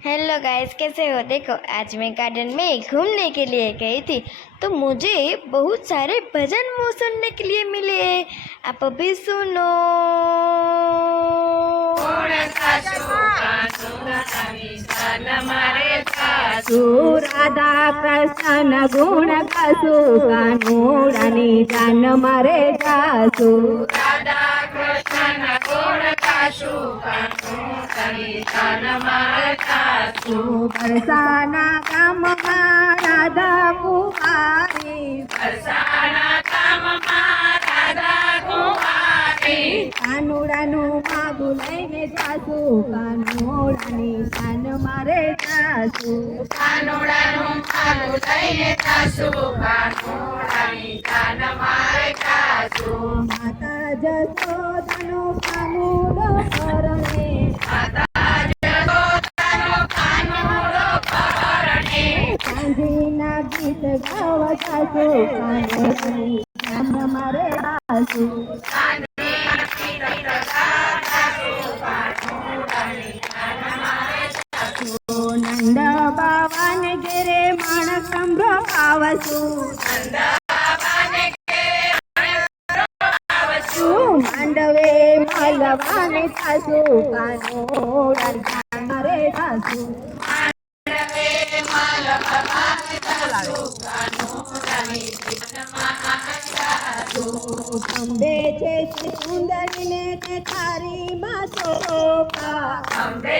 Hello guys, कैसे हो? देखो, आज मैं गार्डन में घूमने के लिए गई थी तो मुझे बहुत सारे भजन वो सुनने के लिए मिले। आप भी सुनो। राधा कृष्ण गुण गासु कानूरानी जान मारे जासु राधा कृष्ण गुण गासु कानूरानी जान मारे जासु बरसाना काम राधा कुमारी बरसाना काम राधा कुमारी कानूरानु मागु लઈને જાસુ કાનોડાની જાન મારે જાસુ કાનોડાનું માગું લઈને જાસુ કાનોડાની જાન મારે જાસુ માતા જશોદાનો કાનુડો પરણે માતા જશોદાનો કાનુડો પરણે સાંજના ગીત ગાવા જાસુ કાનોડાની જાન મારે જાસુ નંદ બાવાને ઘેરે માણસંભ્ર આવસુ માંડવે માલવાને થાસુ કાનોડાની મારે થાસુ અંબે છે સુંદરીને તે તારી માં શોભા અંબે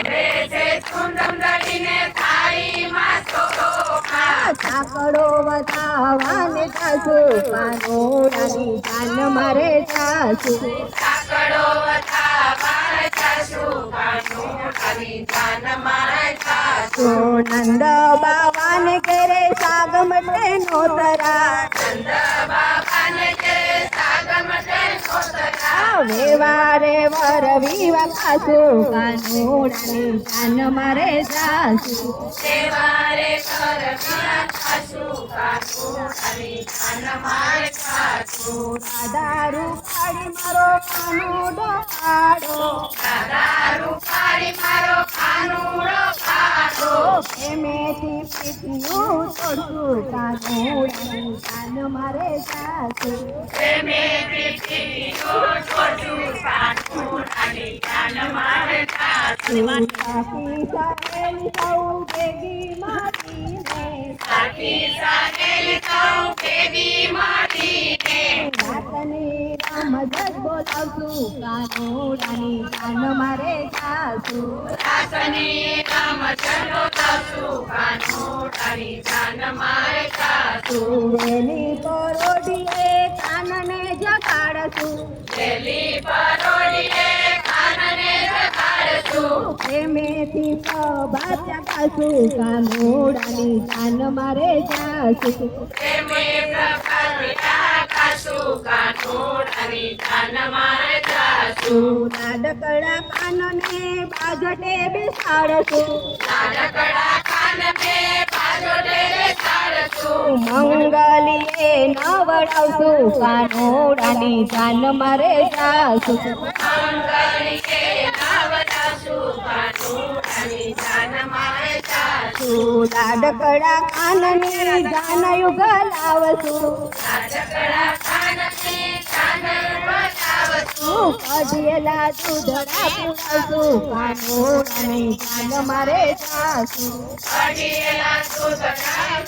છે સુંદરીને થાળી માં શોભા સાકડો વધાવાને થાસુ કાનોડાની જાન મારે થાસુ સાકડો વધાવા જાસુ કાનોડાની જાન મારે જાસુ નંદ બાવાને ઘેરે સાગમટે નોતરા નંદ બાબાને જે સાગમટે સોતરા વેવારે વર વિવા ખાસુ કાનોડાની જાન મારે જાસુ દેવારે કર વિના જાસુ કાનોડાની જાન મારે જાસુ દાદા રૂપાળી મારો કાનુડો પાડો દાદા રૂપાળી મારો કાનુડો પાડો પ્રેમેથી પીઠિયું તોડશું કાનોડાની જાન મારે જાસુ પ્રેમે પ્રીતિનો છોડું કાનોડાની જાન મારે જાસુ સાકી સાહેલી સૌ ભેગી માટીને સાથી સાહેલી સૌ ભેગી મળીને રાતની રમઝટ બોલાવશું કાનોડાની જાન મારે જાસુ રાસની રમઝટો જાસુ કાનોડાની જાન મારે જાસુ વેલી પરોડીએ કાનને જગાડશું વેલી પરોડીએ કાનને જગાડશું પ્રેમેથી સભા ચકાશું કાનોડાની જાન મારે જાસુ પ્રેમે પ્રભાતે આકાશું કાનોડાની જાન મારે જાસુ નાનકડા કાનને બાજટે બેસાડશું નાનકડા કાનને બાજોટે બેસાડશું મંગલીએ નવડાવશું કાનોડાની જાન મારે જાસુ મંગળીએ નાવડાસુ કાનોડાની જાન મારે જાસુ લાડકડા કાનની જાન યુગલાવશું નાનકડા કાનને જાન બનાવશું કઢિયેલા દૂધડા પુરાવશું કાનોડાની જાન મારે જાસુ કઢિયેલા દૂધડા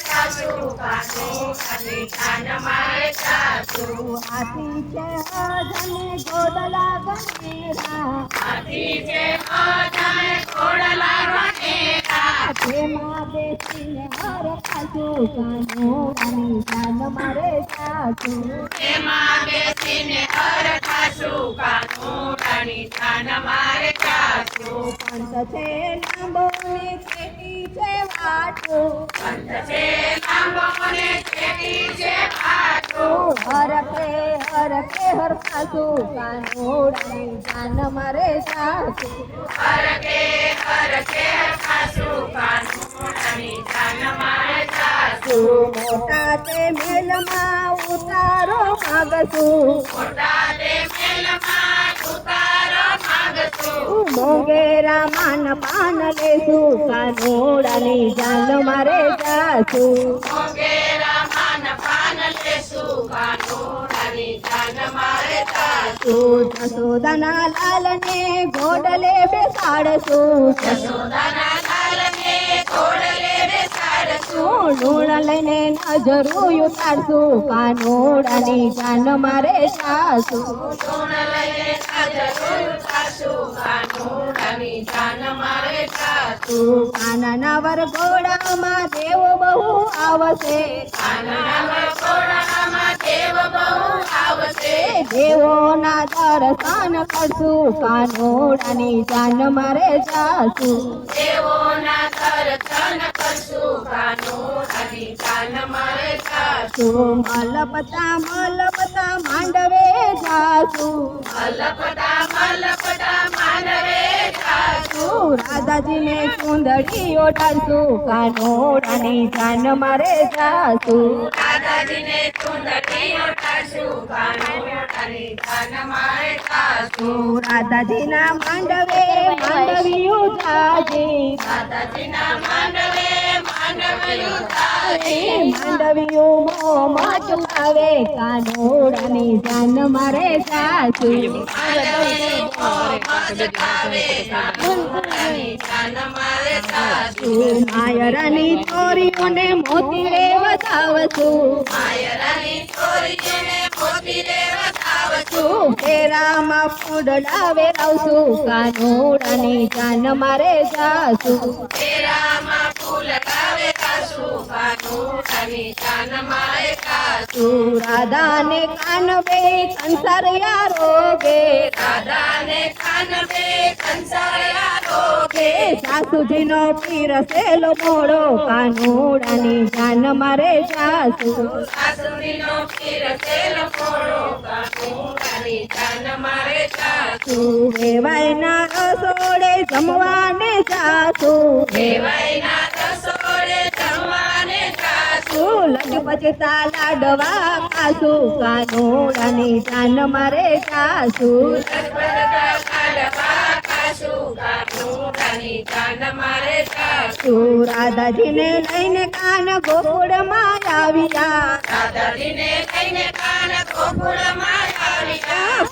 જાસુ કાનોડાની જાન મારે જાસુ હાથી છે હજને ગોદલા ગણેરા હાથી જે મજાએ ઘોડલા વનેરા જેમાં બેસીને હર ખાશું કાનોડાની જાન મારે જાસુ એમાં બેસીને હર ખાશું કાનોડાની જાન મારે જાસુ પંત છે લાંબો ને ખેતી છે વાટો પંથ છે લાંબો ને છેટી છે પાટો હરકે હર ખાશું કાનોડાની જાન મારે જાસુ હરકે ખાશું કાનોડાની જાન મારે જાસુ મોટા તે મેલમાં ઉતારો માગશું મોટા તે મેલમાં ઉતારો માગશું જાશું મોંઘેરા માન પાન લેશું કાનોડાની જાન મારે જાશું મોગેરા માન પાન લેશું કાનોડાની જાન મારે જાશું જસોદાના લાલને ઘોડલે બેસાડશું યશોદાના લાલને ઘોડલે બેસાડશું લુણ લઈને નજરું ઉતારશું કાનોડાની જાન મારે જાશું લૂણ લઈને નજરું ઉતારશું કાનોડાની જાન મારે જાશું કાનાના વરઘોડામાં દેવ બહુ આવશે કાનના વરઘોડામાં દેવ બહુ આવશે દેવોના દર્શન કરશું કાનોડાની જાન મારે જાશું દેવોના દર્શન કરશું કાનોડાની જાન મારે જાશું મલપતા માંડવે જાશું મલપટા માનવે જાશું રાધાજીને ચુંદડી ઓઢાડશું કાનોડાની જાન મારે જાશું દાદાજીને ચુંદડી ઓઢાડશું કાનોડાની જાન મારે જાશું રાધાજીના માંડવે માંડવિયું જાજી દાદાજીના માંડવે માંડવ્યું તારી માંડવિયું મોમાં ચુકાવે કાનોડાની જાન મારે જાશું માયરાની ચોરીઓને મોતી રે વધાવશું ફેરામાં ફૂડડાવે રાવશું કાનોડાની જાન મારે જાશું રાધાને કાન બે કંસરિયા રોગે સાસુજીનો પીરસેલો મોડો કાનોડાની જાન મારે જાશું વેવાયના રસોડે જમવાને જાશું લજપચતા લાડવા ખાશું કાનોડાની જાન મારે જાશું રાધાજીને લઈને કાન ગોકુળમાં આવ્યા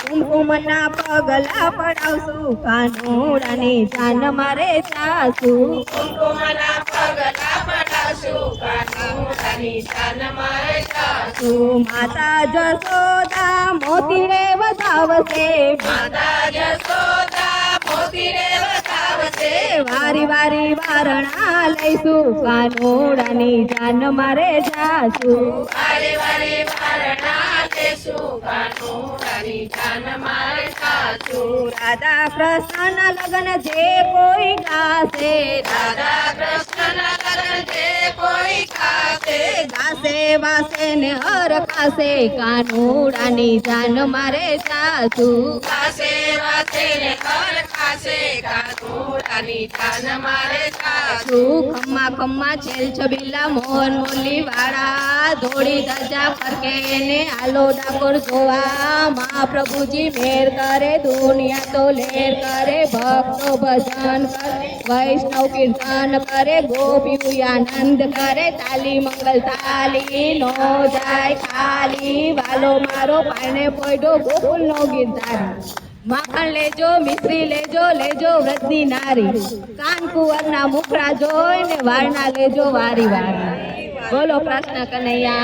કુમકુમના પગલા પડાવશું કાનોડાની જાન મારે જાશું માતા જસોદા મોતી રે વધાવશે વારી વારી વારણા લઈશું કાનોડાની જાન મારે જાશું રાધા કૃષ્ણ લગ્ન જે કોઈ ગાશે ગાશે વાસે ને હર ખાશે કાનોડાની જાન મારે જાશું ખમ્મા ખમ્મા છેલ છબીલા મોહન મોલી વાળા ધોળી ધજા ફરકે ને આલો ડાકોર જોવા મહાપ્રભુજી મેર કરે દુનિયા તો લેર કરે ભક્તો ભજન કરે વૈષ્ણવ કીર્તન કરે ગોપીઓ આનંદ કરે તાલી મંગલ તાલી નો જાય ખાલી વાલો મારો પાણે પોઈડો ગોકુલ નો ગીરધારી માખણ લેજો મિશ્રી લેજો વ્રતની નારી કાન કુંવરના મુખડા જોઈને વારના લેજો વારી વારી बोलो कृष्ण कन्हैया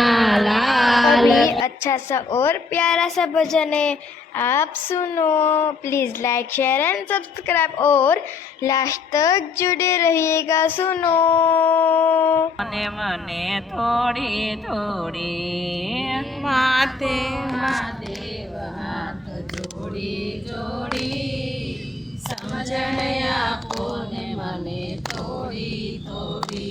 लाल। अच्छा सा और प्यारा सा भजन है, आप सुनो। Please like share and subscribe और लास्ट तक जुड़े रहिएगा। सुनो। मने मने थोड़ी थोड़ी माते महादेव हाथ जोड़ी जोड़ी समझण आपो ने मने थोड़ी थोड़ी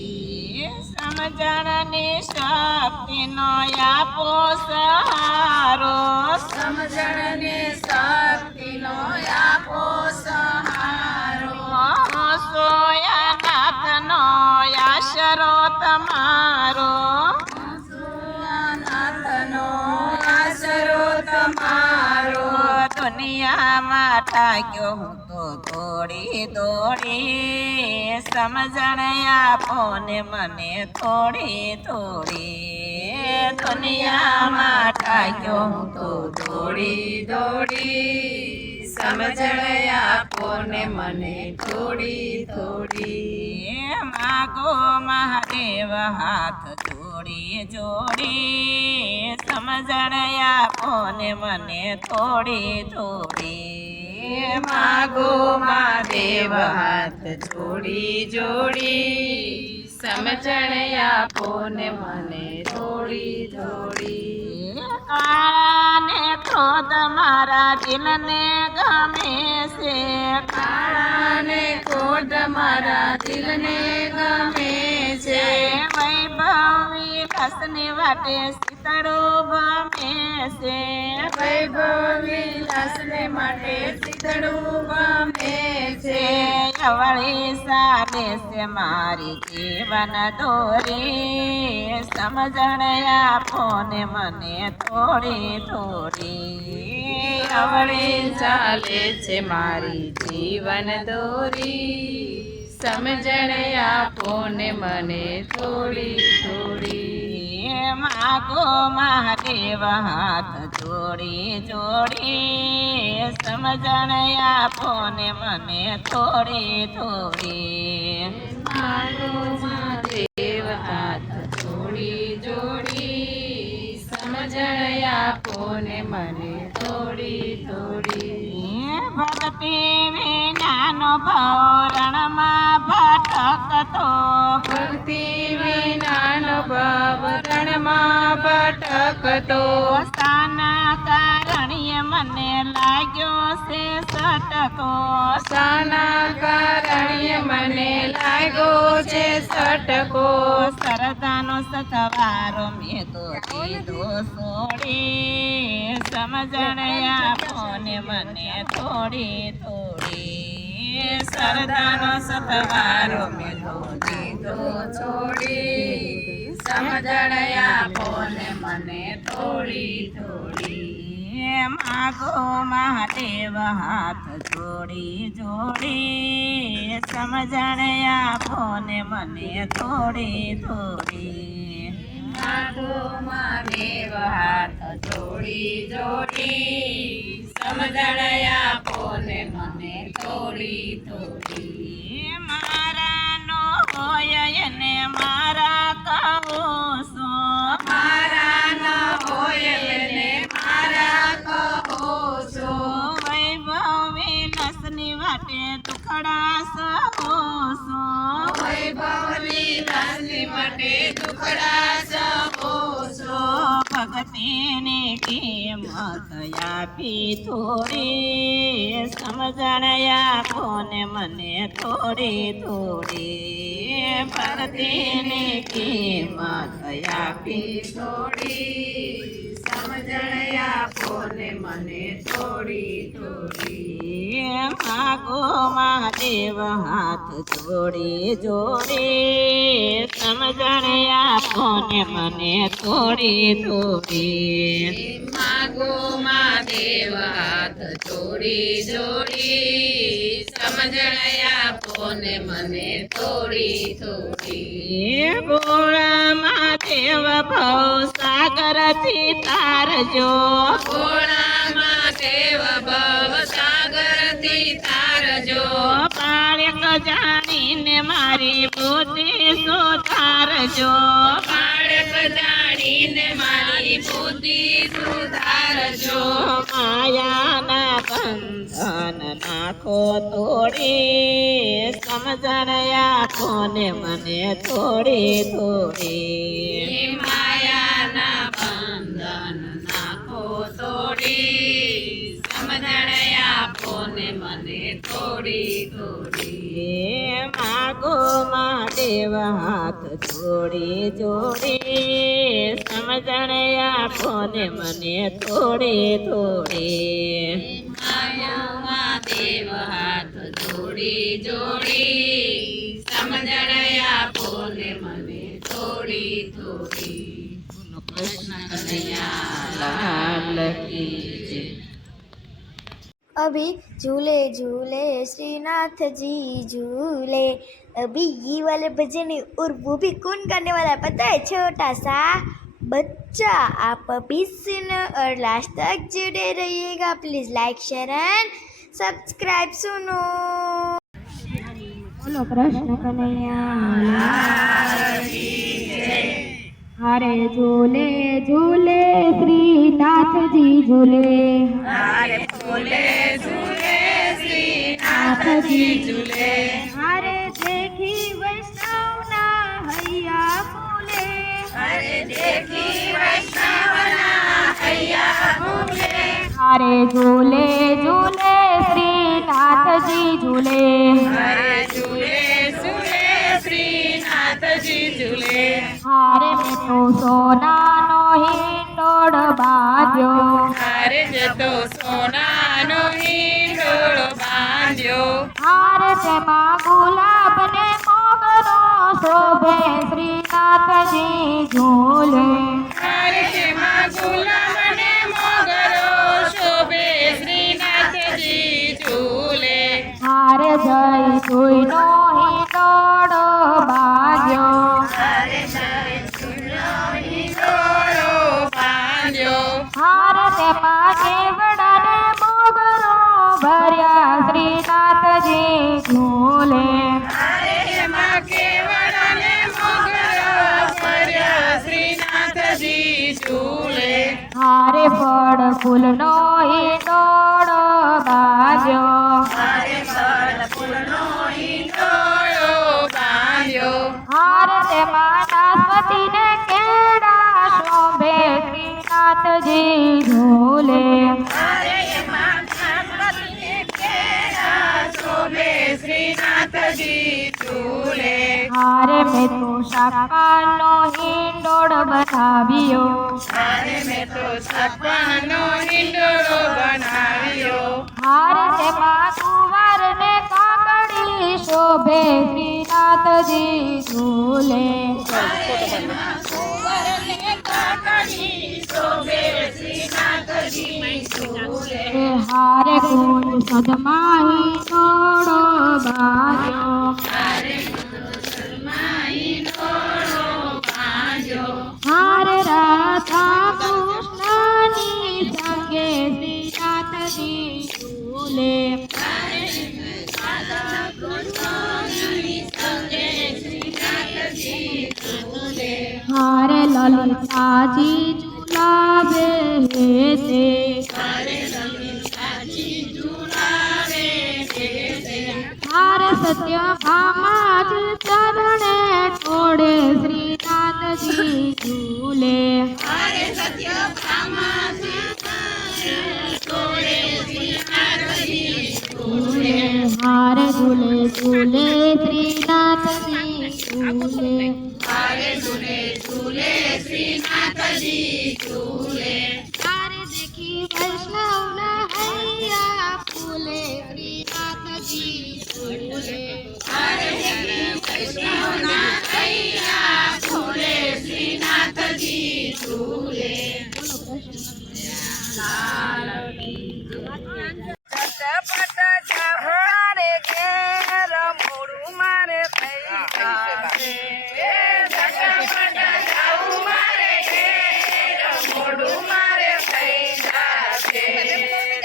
समझणनी शक्तिनो आपो सहारो समझणनी शक्तिनो आपो सहारो सोया नाथनो आशरो तमारो नाथनो आशरो तमारो दुनिया में ठाक्यो हूँ तो થોડી થોડી સમજણ આપો ને મને થોડી થોડી દુનિયામાં ટાક્યો હું તો દોડી દોડી સમજણ આપો ને મને થોડી થોડી માગો મહાદેવ હાથ જોડી જોડી સમજણ આપો ને મને થોડી થોડી માગો મહાદેવ હાથ જોડી જોડી સમજણ આપો ને મને થોડી થોડી કાળાને ક્રોધ મારા દિલને ગમે છે કાળાને ક્રોધ મારા દિલને ગમે છે વૈભવી રસની વાટે શીતળો ગમે છે વૈભવી રસને માટે શીતળું ગમે છે અવળી સાલે છે મારી જીવન દોરી સમજણ આપો ને મને થોડી થોડી અવળી ચાલે છે મારી જીવન દોરી સમજણ આપો ને મને થોડી થોડી માગો મહાદેવ હાથ જોડી જોડી સમજણ આપો ને મને થોડી થોડી માગો મહાદેવ હાથ જોડી જોડી સમજણ આપો ને મને થોડી થોડી ભક્તિ વિનાનો ભાવ રણમાં ભટકતો ભક્તિ વિનાનો ભાવ રણમાં ભટકતો સાના કારણીએ મને લાગ્યો છે સટકો સાના કારણીએ મને લાગ્યો છે સટકો સરદાનો સથવારો મેં તો દીધો છોડી સમજણ આપો ને મને થોડી થોડી સરદાનો સથવારો મેં તો દીધો છોડી સમજણ આપો ને મને થોડી થોડી માગો મહાદેવ હાથ જોડી જોડી સમજણ આપો ને મને થોડી થોડી માગો મહાદેવ હાથ જોડી જોડી સમજણ આપો ને મને થોડી થોડી મારા નો હોય એને મારા કહો છો મારા ન હોય એને મારા કહો છો વૈભવી નસની વાટે દુખડા સહો છો વૈભવી નસની વાટે દુખડા સહો છો ભક્તિની કિંમત આપી થોડી સમજણ આપો ને મને થોડી થોડી ભક્તિની કિંમત આપી થોડી સમજણ આપો ને મને થોડી થોડી માગો મહાદેવ હાથ જોડી જોડી સમજણ આપો ને મને થોડી થોડી માગો મહાદેવ હાથ જોડી જોડી સમજણ આપો ને મને થોડી થોડી ભોળા મહાદેવ ભવ સાગરથી તારજો ભોળા મહાદેવ ભવ સાગરથી તારજો બાળક જાણીને મારી બુદ્ધિ સુધારજો બાળક જાણીને મારી બુદ્ધિ સુધારજો માયાના બંધન નાખો તોડી સમજણ આપો ને મને થોડી થોડી માયાના બંધન નાખો તોડી સમજણ આપો ને મને થોડી થોડી માગો મહાદેવ હાથ જોડી જોડી સમજણ આપો ને મને થોડી થોડી મહાદેવ હાથ જોડી જોડી સમજણ આપો ને મને થોડી થોડી કૃષ્ણ કનૈયા લાલ કી જય. अभी झूले झूले श्रीनाथ जी झूले। अभी ये वाले भजन है, और वो भी कौन गाने वाला है पता है? छोटा सा बच्चा। आप भी सुनो और लास्ट तक जुड़े रहिएगा। Please like share and subscribe. सुनो। बोलो कृष्ण कन्हैया हरे झूले झूले श्रीनाथ जी झूले। हरे झूले झूले श्रीनाथ जी झूले। हरे देखी वैष्णवना हैया फूले। हरे देखी वैष्णवना हैया फूले। हरे झूले झूले श्रीनाथ जी झूले। हरे झूले झूले श्रीनाथ जी झूले। हारे में तो सोना नो हिंडोळ बांध्यो। हरे जे तो सोनानो હિંડોળો બાંધ્યો। हारे तेमा गुलाब ने मोगरो शोभे श्रीनाथजी झूले। હરે તેમાં ગુલાબ ને મોગરો શોભે શ્રીનાથજી ઝૂલે। हारे जय સુઈનો હિંડોળો બાંધ્યો। હરે જય સુનો હિંડોળો બાંધ્યો। हारे तेमा કેવડા ને મોગરો ભર્યા શ્રીનાથજી झूले। હરે તેમાં કેવળ ને મોગરો ભર્યા શ્રીનાથજી ઝૂલે। हारे फळ ફૂલનો હિંડોળો બાંધ્યો। હરે ફળ ફૂલનો હિંડોળો બાંધ્યો। हारे तेमा नासपति ने केड़ा शोभे श्रीनाथजी झूले। હરે એમાં નાસપતિને કેળા શોભે શ્રીનાથજી ઝૂલે। हारे में तो शाकानो हिंडोळ बनाव्यो। હરે મેં તો સપનો હિંડોળો બનાવ્યો। हारे तेमा कुंवर ने काकड़ी शोभे श्रीनाथजी झूले। કુંવરને કાકડી શોભે શ્રીનાથજી ઝૂલે। हारे कुंज सदमा हिंडोळो बांध्यो। હરે મુસલમાં હિંડોળો બાંધ્યો। हारे राधा कृष्णनी संगे श्रीनाथजी झूले। हारे ललिता जी झूलावे हेते। हारे सत्यभामा जी चरणे छोड़े श्रीनाथजी झूले। હરે સત્યભામાજી તોડે શ્રીનાથજી ઝૂલે। हारे झूले झूले श्रीनाथजी झूले। હરે ઝૂલે ઝૂલે શ્રીનાથજી ઝૂલે। हारे देखी वैष्णव हैया फूले श्रीनाथजी झूले। હરે દેવી વૈષ્ણવના હૈયા ફૂલે શ્રીનાથજી ઝૂલે। ચટપટ જવારે ઘેર મોડું મારે થઈ જાશે। ચટપટ જાવું મારે ઘેર મોડું મારે થઈ જાશે।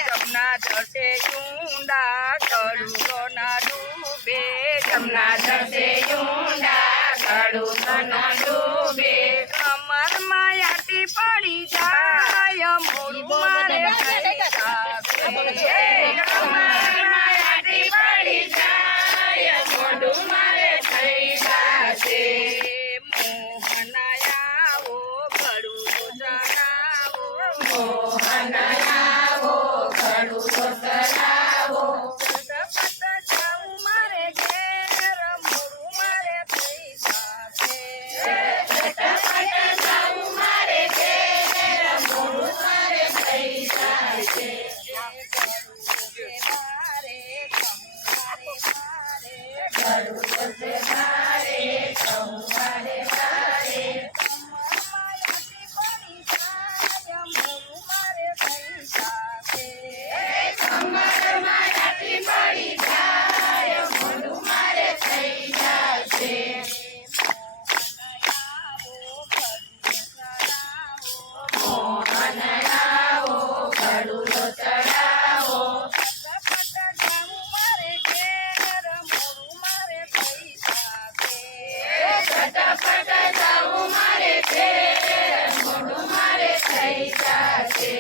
જમના જશે ઊંડા તળુગો ના ડૂબે। જમના જશે ઊંડા તળુગો ના ડૂબે। કમર માયાટી પડી જાય મોડું મારે થઈ જાશે। કમર માયાટી પડી જાય મોડું મારે થઈ જાશે। મોહનાયાવો ઘડું જણાવો। મોહનાયાવો ઘડું જણાવો। ચટપટ જાવું મારે ઘેર મોડું મારે થઈ જાશે। ઝટપટ જવું મારે ઘેર મોઢું મારે થઈ જાશે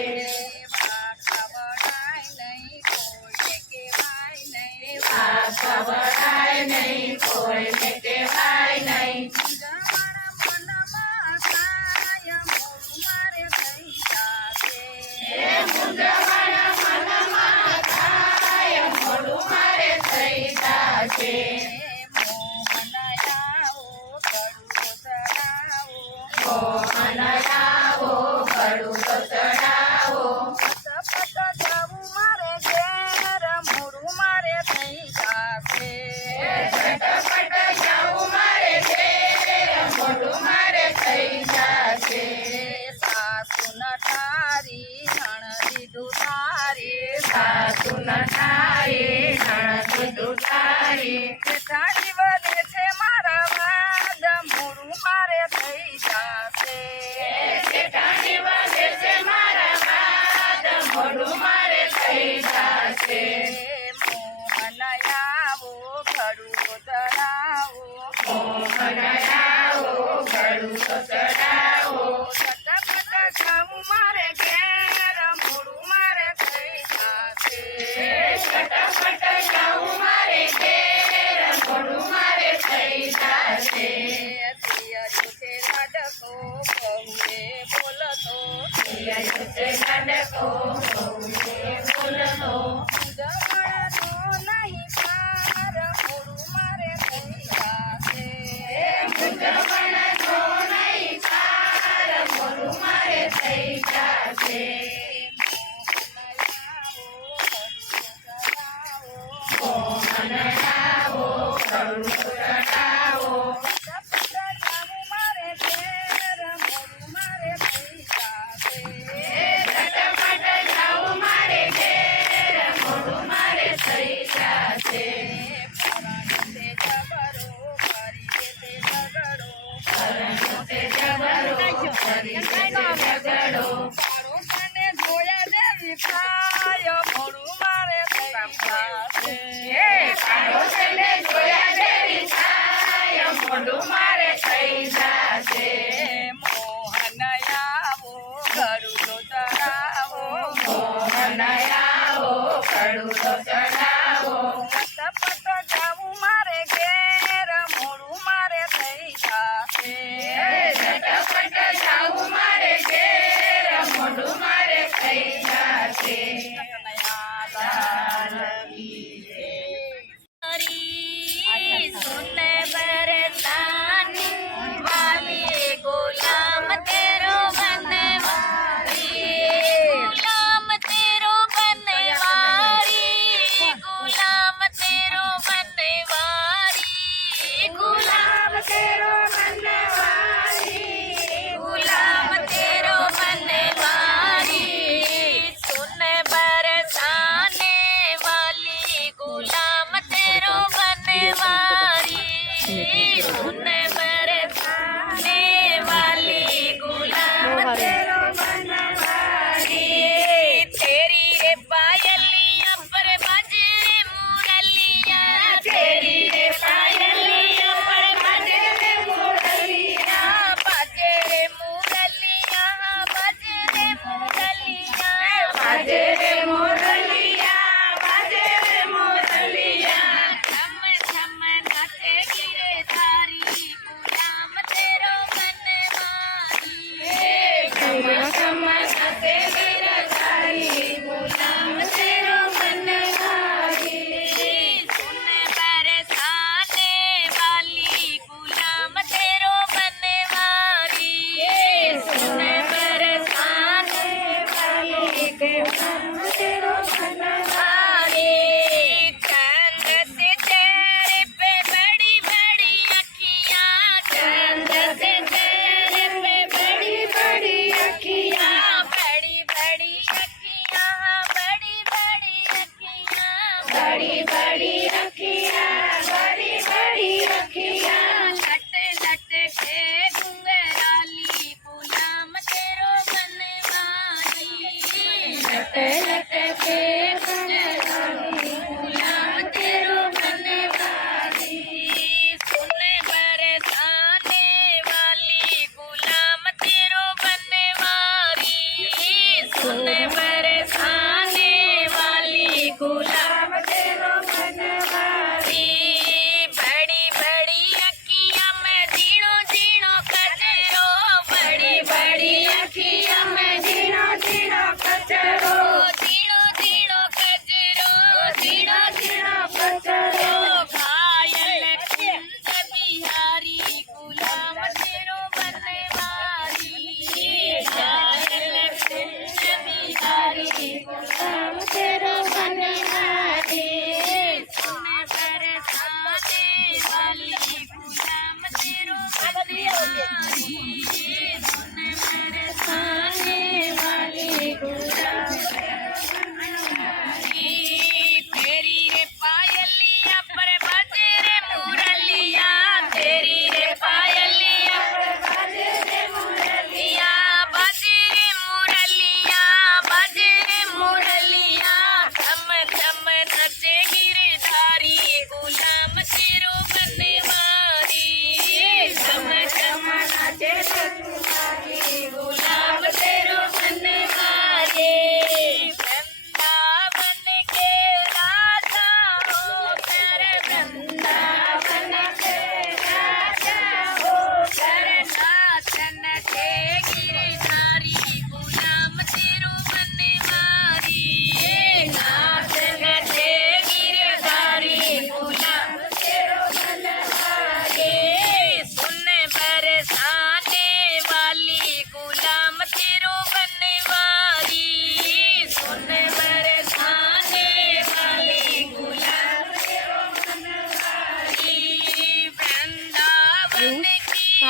ખવડાય નહીં કોઈને કહેવાય નહીં એ મૂંઝવણ મનમાં થાય મોઢું મારે થઈ જાશે મોહન આવો ગળું તો ચડાવો ઝટપટ જવું મારે ઘેર મોઢું મારે થઈ જાશે સાસુ નઠારી નણંદી દુધારી જેઠાણી વધે છે મારા વાદ મોરું મારે થઈ જાશે જેઠાણી વાગે છે મારા બાદ મોઢું મારે થઈ જાશે મોહન આવો ઘડું ધરાવો મોહન આવો ગળું તો ચડાવો ઝટપટ જવું મારે ઘેર મોરું મારે થઈ જાશે ઝટપટ જવું મારે ઘેર મોઢું મારે થઈ જાશે પિયરું છે લાડકો બહુએ બોલતો પિયરું છે લાડકો બહુએ બોલતો જમણનો નહીં પાર મોરું મારે થઈ જાશે મૂંઝવણનો નહીં પાર મોઢું મારે થઈ જાશે મોહન આવો ગળું તો ચડાવો ઝટપટ જવું મારે ઘેર મોઢું મારે થઈ જાશે પરણ્યો તે ઝઘડો કરી તે ઝઘડો પાડોશને જોયા જેવી થાય મોઢું મારે થઈ જાશે મોહન આવો ગળું તો ચડાવો મારે ઘેર મોરું મારે થઈ જાશે ઝટપટ જવું મારે ઘેર મોઢું મારે થઈ જાશે सुन बरसानी वाली गुलाम तेरो बनवारी गुलाम तेरो बनवारी गुलाम तेरो बनवारी गुलाम तेरो बनवारी गुलाम तेरो बनवारी सुन बरसाने वाली गुलाम तेरो बनवारी सुन बरसाने वाली गुलाम तेरो बनवारी तेरी रे पायलिया पर बजे मुरलिया तेरी रे पायलिया पर बजे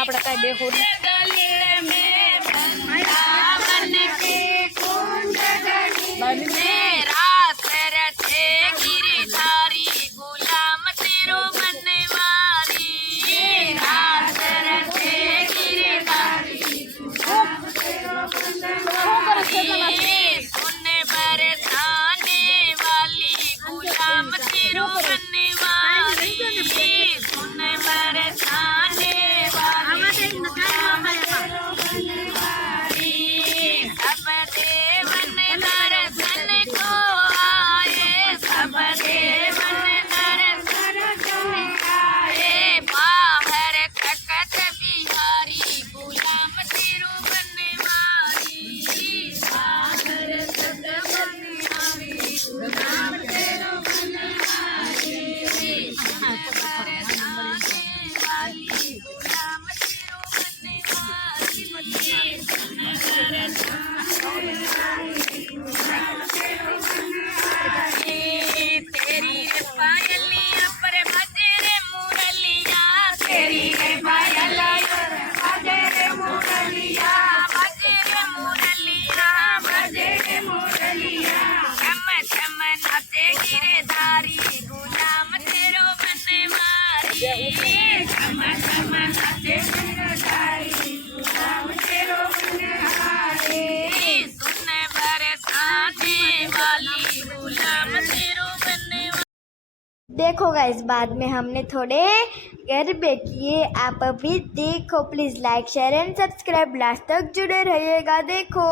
આપણે કાંઈ દેખું देखो गाइस, बाद में हमने थोड़े गरबे किए, आप अभी देखो। Please like share and subscribe, last तक जुड़े रहिएगा। देखो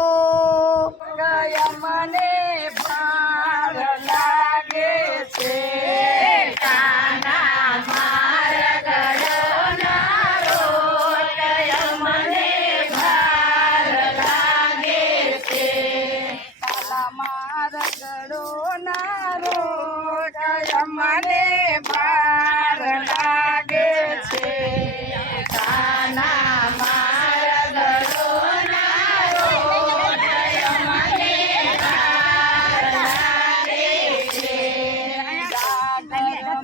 ગયા મને ભાર લાગે છે કાના માર ગળો નારો ગયા મને ભાર લાગે છે કાલા માર ગળો નારો ગયા મને ભાર લાગે છે કાના માર ગળો નારો ગયા મને ભાર લાગે છે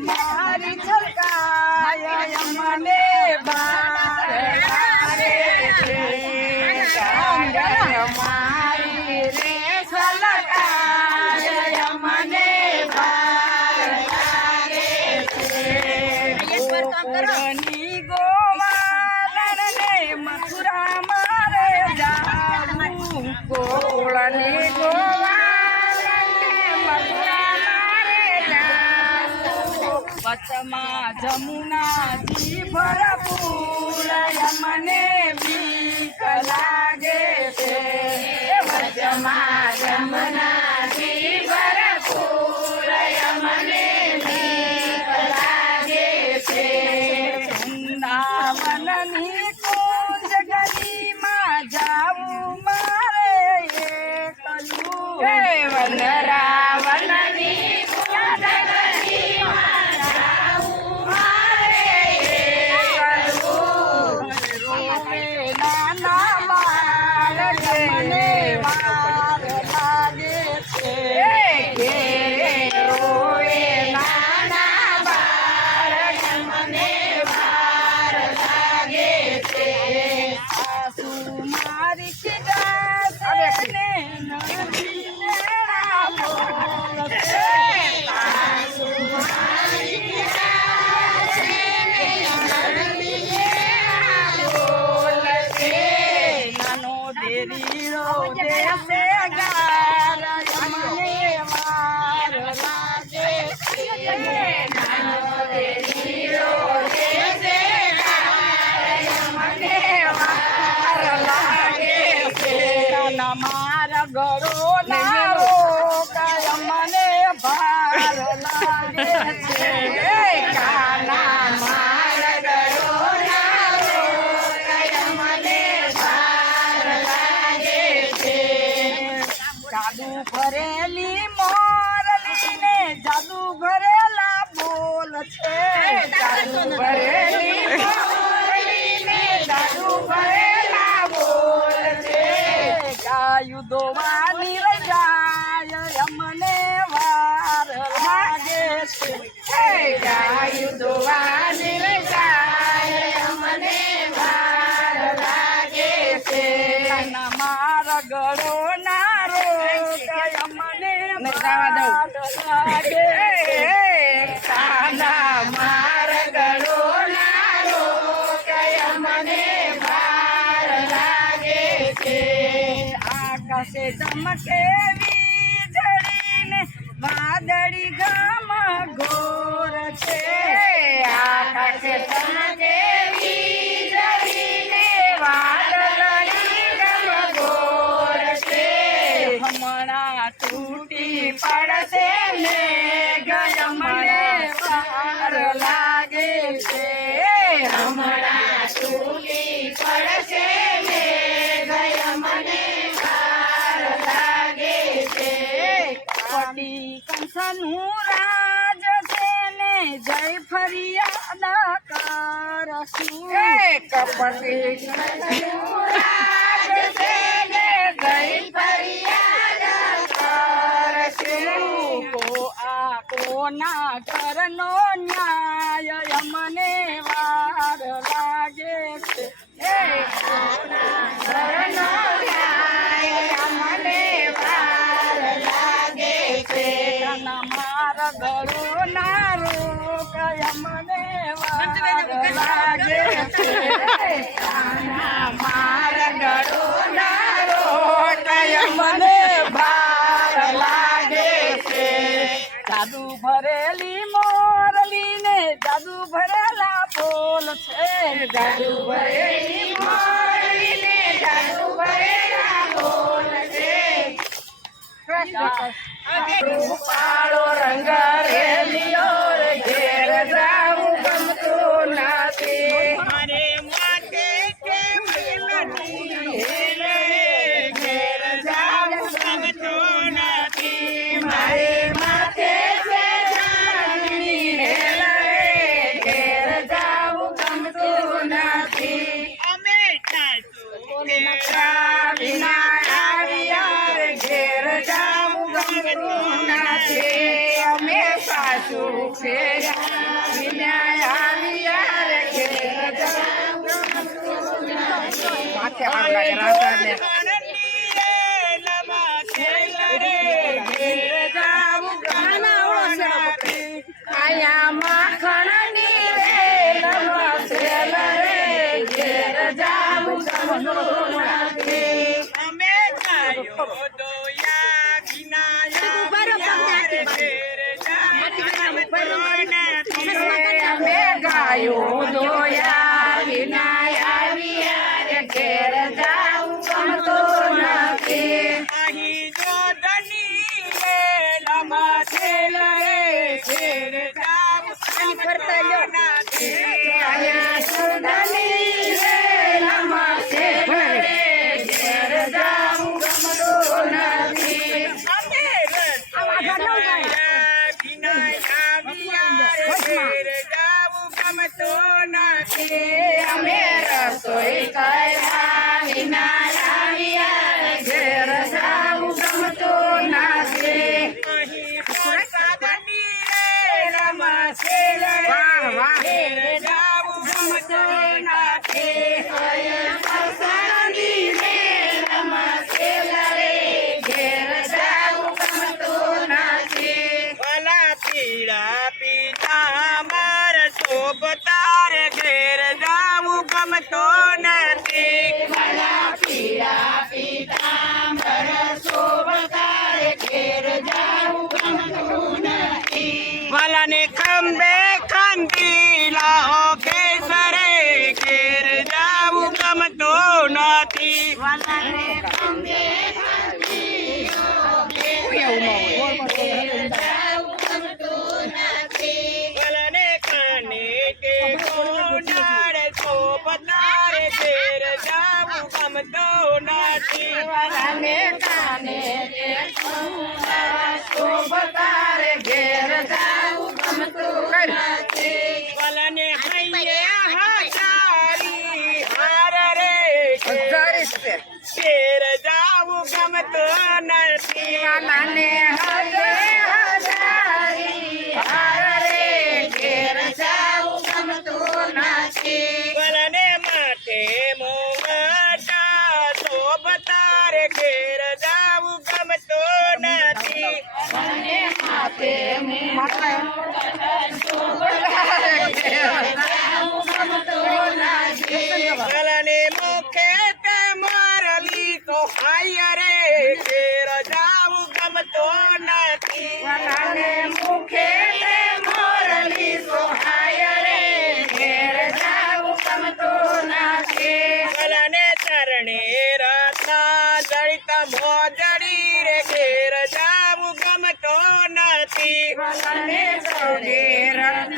મારી છલકાય મને ભાર લાગે છે મારી રે છલકાય મને ભાર લાગે છે ગોકુળની ગોવાળને મથુરા મારે જાવું ગોકુળની ગોવાળને મથુરા મારે જાવું વચમાં જમુનાજી ભરપૂર મને બીક લાગે છે વચમાં જમુનાજી ભરપૂર મને બીક લાગે છે વૃંદાવનની કુંજ ગલીમાં જાવું મારે એકલું વન રાવણની કુંજ ગલીમાં જાવું મારે એકલું રોવે નાના બાળક મને વાર લાગે છે ઘેરે રોવે નાના બાળક મને વાર લાગે છે સાસુ મારી ખીજાશે ને નથી લેણા બોલશે સાસુ મારી ખીજાશે ને નથી લેણા બોલશે નાનો દેરીરો દેશે ગાર મને વાર લાગે છે નાનો દેરીરો દેશે ગાર મને વાર લાગે છે કાના માર ગળો નારો કાય મને ભાર લાગે છે કાના માર ગળો નારો કાય મને ભાર લાગે છે જાદુ ભરેલી મોરલીને જાદુ ભરેલા બોલ છે જાદુ ભરેલી મોરલીને જાદુ ભરેલા બોલ છે ગાયું દોવાની રજાય મને વાર લાગે છે ગાયું દોવાની રજાય મને વાર લાગે કાના માર ગળો નારો કય મને ભાર લાગે છે આકાશે ચમકે વીજળીને વાદળી ગમ ઘોર છે આકાશે ચમકે વીજળીને વાદળની ગમગોર છે હમણાં તૂટી પડશે મેઘ મને વાર લાગે છે હમણાં તૂટી પડશે મેઘ મને વાર લાગે છે પતિ કંસનું રાજ છે ને જય ફરિયાદ કરશું કપટી રાજ છે ને ગઈ ફરિયાદ કરશું કો આ કોના ઘરનો ન્યાય અમને વાર લાગે છે ઘરનો ન્યાય અમને વાર લાગે છે માર ગળો નારો કય મને વાર લાગે છે માર ગળો નારો કય મને ભાર લાગે છે જાદુ ભરેલી મોરલી ને જાદુ ભરેલા બોલ છે જાદુ ભરેલી મોરલીને જાદુ ભરેલા બોલ છે રૂપાળો રંગ રેલિયો રે ઘેર જાવું ગમતું નથી મારે માટે કેમ નથી રે ઘેર જાવું ગમતું નથી મારે માથે છે જાનની હેલ રે ઘેર જાવું ગમતું નથી અમે વિના આવ્યા રે ઘેર જાવું ગમતું નથી અમે સાસુ ફેર્યા વિના આવ્યા રે ઘેર જાવું ગમતું નથી માથે વાર લાગે રાધાને આયા માખણની રેલમાં સેલ રે ઘેર જાવું ગમતું નથી અમે ગાયો દોયા વિના આવ્યા રે ઘેર જાવું ગમતું નથી અમે ગાયો દોયા વિના આવ્યા રે ઘેર જાવું ગમતું નથી અહીં જોધની રેલમાં સેલ રે ઘેર જાવું ગમતું નથી આયા જોધની રેલમાં સેલ રે ઘેર જાવું ગમતું નથી અમે વિના આવ્યા રે ઘેર જાવું ગમતું નથી અમે રસોઈ કર્યા વિના આવ્યા રે ઘેર જાવું ગમતું નથી અહીં પ્રસાદની રેલમાં સેલ રે ઘેર જાવું ગમતું નથી પ્રસાદની રેલમાં સેલ રે ઘેર જાવું ગમતું નથી ભલા પીળા પીતાંબર શોભતા રે ઘેર જાવું ગમતું નથી ભલા પીળા પીતાંબર શોભતા રે ઘેર જાવું ગમતું નથી ભલાને ખંભે ખંડીલા કેસરે ઘેર જાવું ગમતું નથી ભલાને ખંભે ભલાને કાને કે ગોનાર શોભતા રે ઘેર જાવું ગમતું નથી ભલાને કાને કે ગોનાર શોભતા રે ઘેર જાવું ગમતું નથી ભલાને હૈયે હજારી હાર રે ઘેર જાવું ગમતું નથી ભલાને હૈયે હજારી હાર રે ઘેર જાવું ગમતું નથી ભલાને માથે મોંઘટા શોભતા રે ઘેર જાવું ગમતું નથી અને માથે ગલને મુખે તે મારલી તો હાય રે ઘેર જાવું ગમતો નથી. ગલને મુખે તે મોરલી સોહાય રે ઘેર જાવું ગમતું નથી. ગલને ચરણે રત્ન જડિત મોજડી રે ઘેર જાવું ગમતો નથી. ગલને સૌદે રત્ન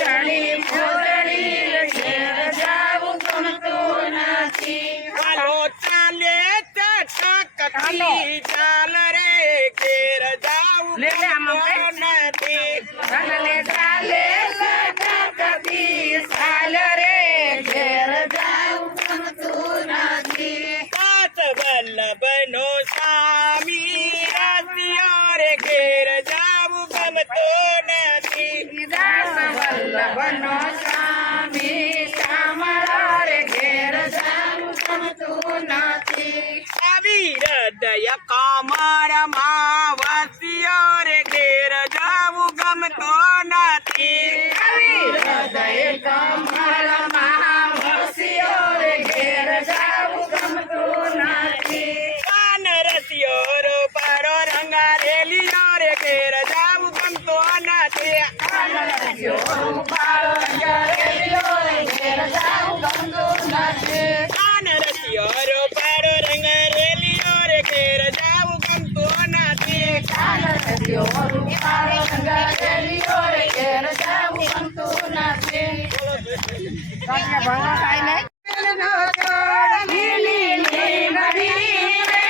જડી મોરલી ઘેર જાવું ગમતું નથી. હાલો ચાલે ચટકતી ચાલ રે ઘેર જાવું ગમતો નથી. ગલને ચાલે લટકતી ચાલ રે ઘેર જાવું ગમતું નથી. પાત વલ્લભનો સ્વામી રસિયો રે ઘેર જાવું ગમતો નથી. દાસ વલ્લભનો સ્વામી શામળા રે ઘેર જાવું ગમતું નથી. આવી હૃદય કમરમાં વસ્યો રે ઘેર જાવું ગમતો નથી. આવી હૃદય કમળમાં વસ્યો રે ઘેર જાવું ગમતું નથી. કાન રસિયો રૂપારો રંગા રેલિયો રે ઘેર જાવું ગમતો નથી. રૂપાળો ઘેરેલો રે ઘેર જાવું ગમતું નથી. કાન રસિયો રૂપારો રંગા રેલિયો રે ઘેર જાવું ગમતો નથી. રૂપાળો ઘેરેલો રે ઘેર જાવું ગમતું નથી. લીલી લીમડી રે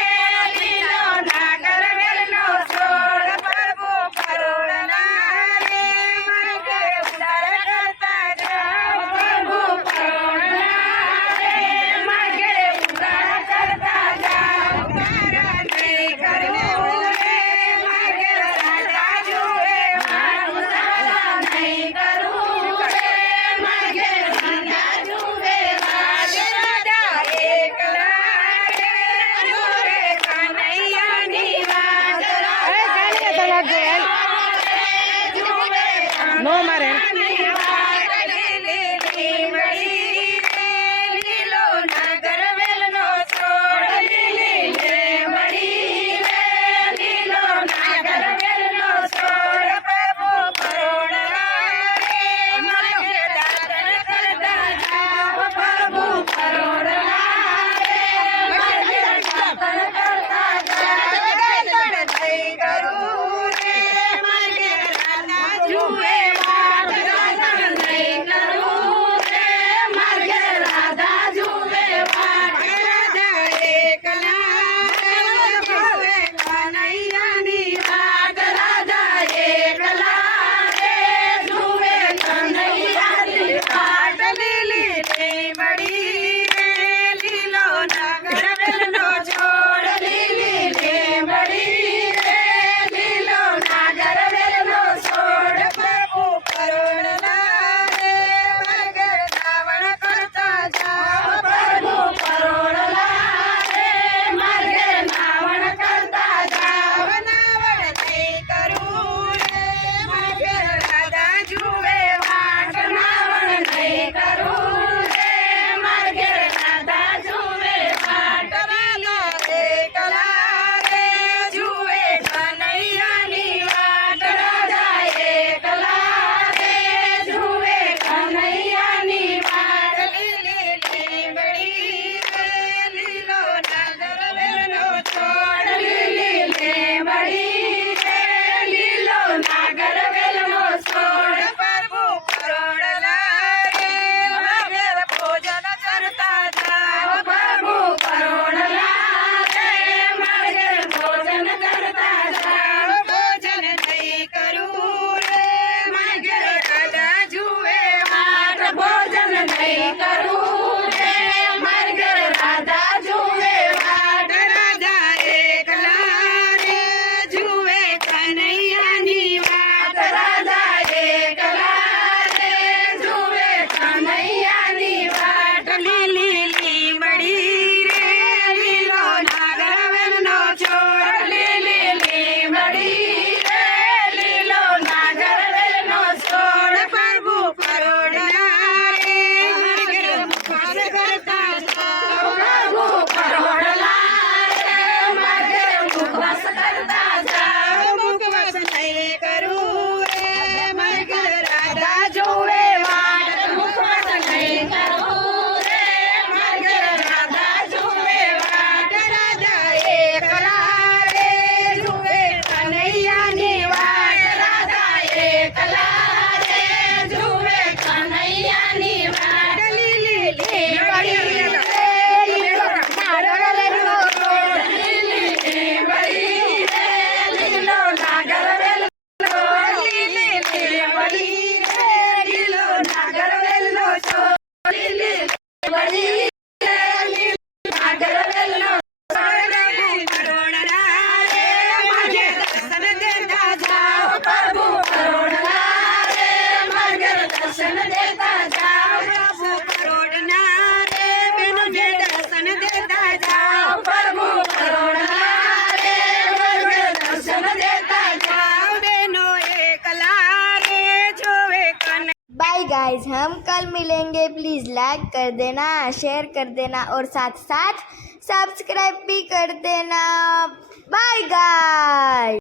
લીલો નાગર વેલનો છોડ પ્રભુ કરુણા રે માગે ઉદાર કરતા જાઓ. પ્રભુ કરુણા રે માગે ઉદાર કરતા જાઓ. તારા નહીં કરવું રે માગે રાજા જુએ મારું સારા નહીં કરવું રે માગે રાજા જુએ કરતા જાઓ પ્રભુ પરોઢલા રે માગે મુખવાસ કરતા જાઓ મુખવાસ નહીં કરું રે માગે રાધા જોવે વાટ મુખવાસ નહીં કરવું રે માગે રાધા જોવે વાટ રાધા એકલા રે જુએ કનૈયાની વાટ રાધા એકલા રે જુએ કનૈયાની વાટ લીલી લીલી રે લીલો નાગર વેલો લીલી વળી રે લીલો નાગર વેલો લીલી વળી રે લીલો નાગર વેલો છો લીલી વળી રે લીલો નાગર વેલો કરોડના રે માગે દર્શન દેતા જાઓ પ્રભુ કરોડલા રે માગે દર્શન દેતા જાઓ પ્રભુ કરોડના રે બેનોને દર્શન દેતા જાઓ પ્રભુ કરોડલા રે માગે દર્શન દેતા જાઓ બેનો એકલા રે જોવે કન बाय गाइस, हम कल मिलेंगे. प्लीज़ लाइक कर देना, शेयर कर देना और साथ साथ सब्सक्राइब भी कर देना. Bye guys.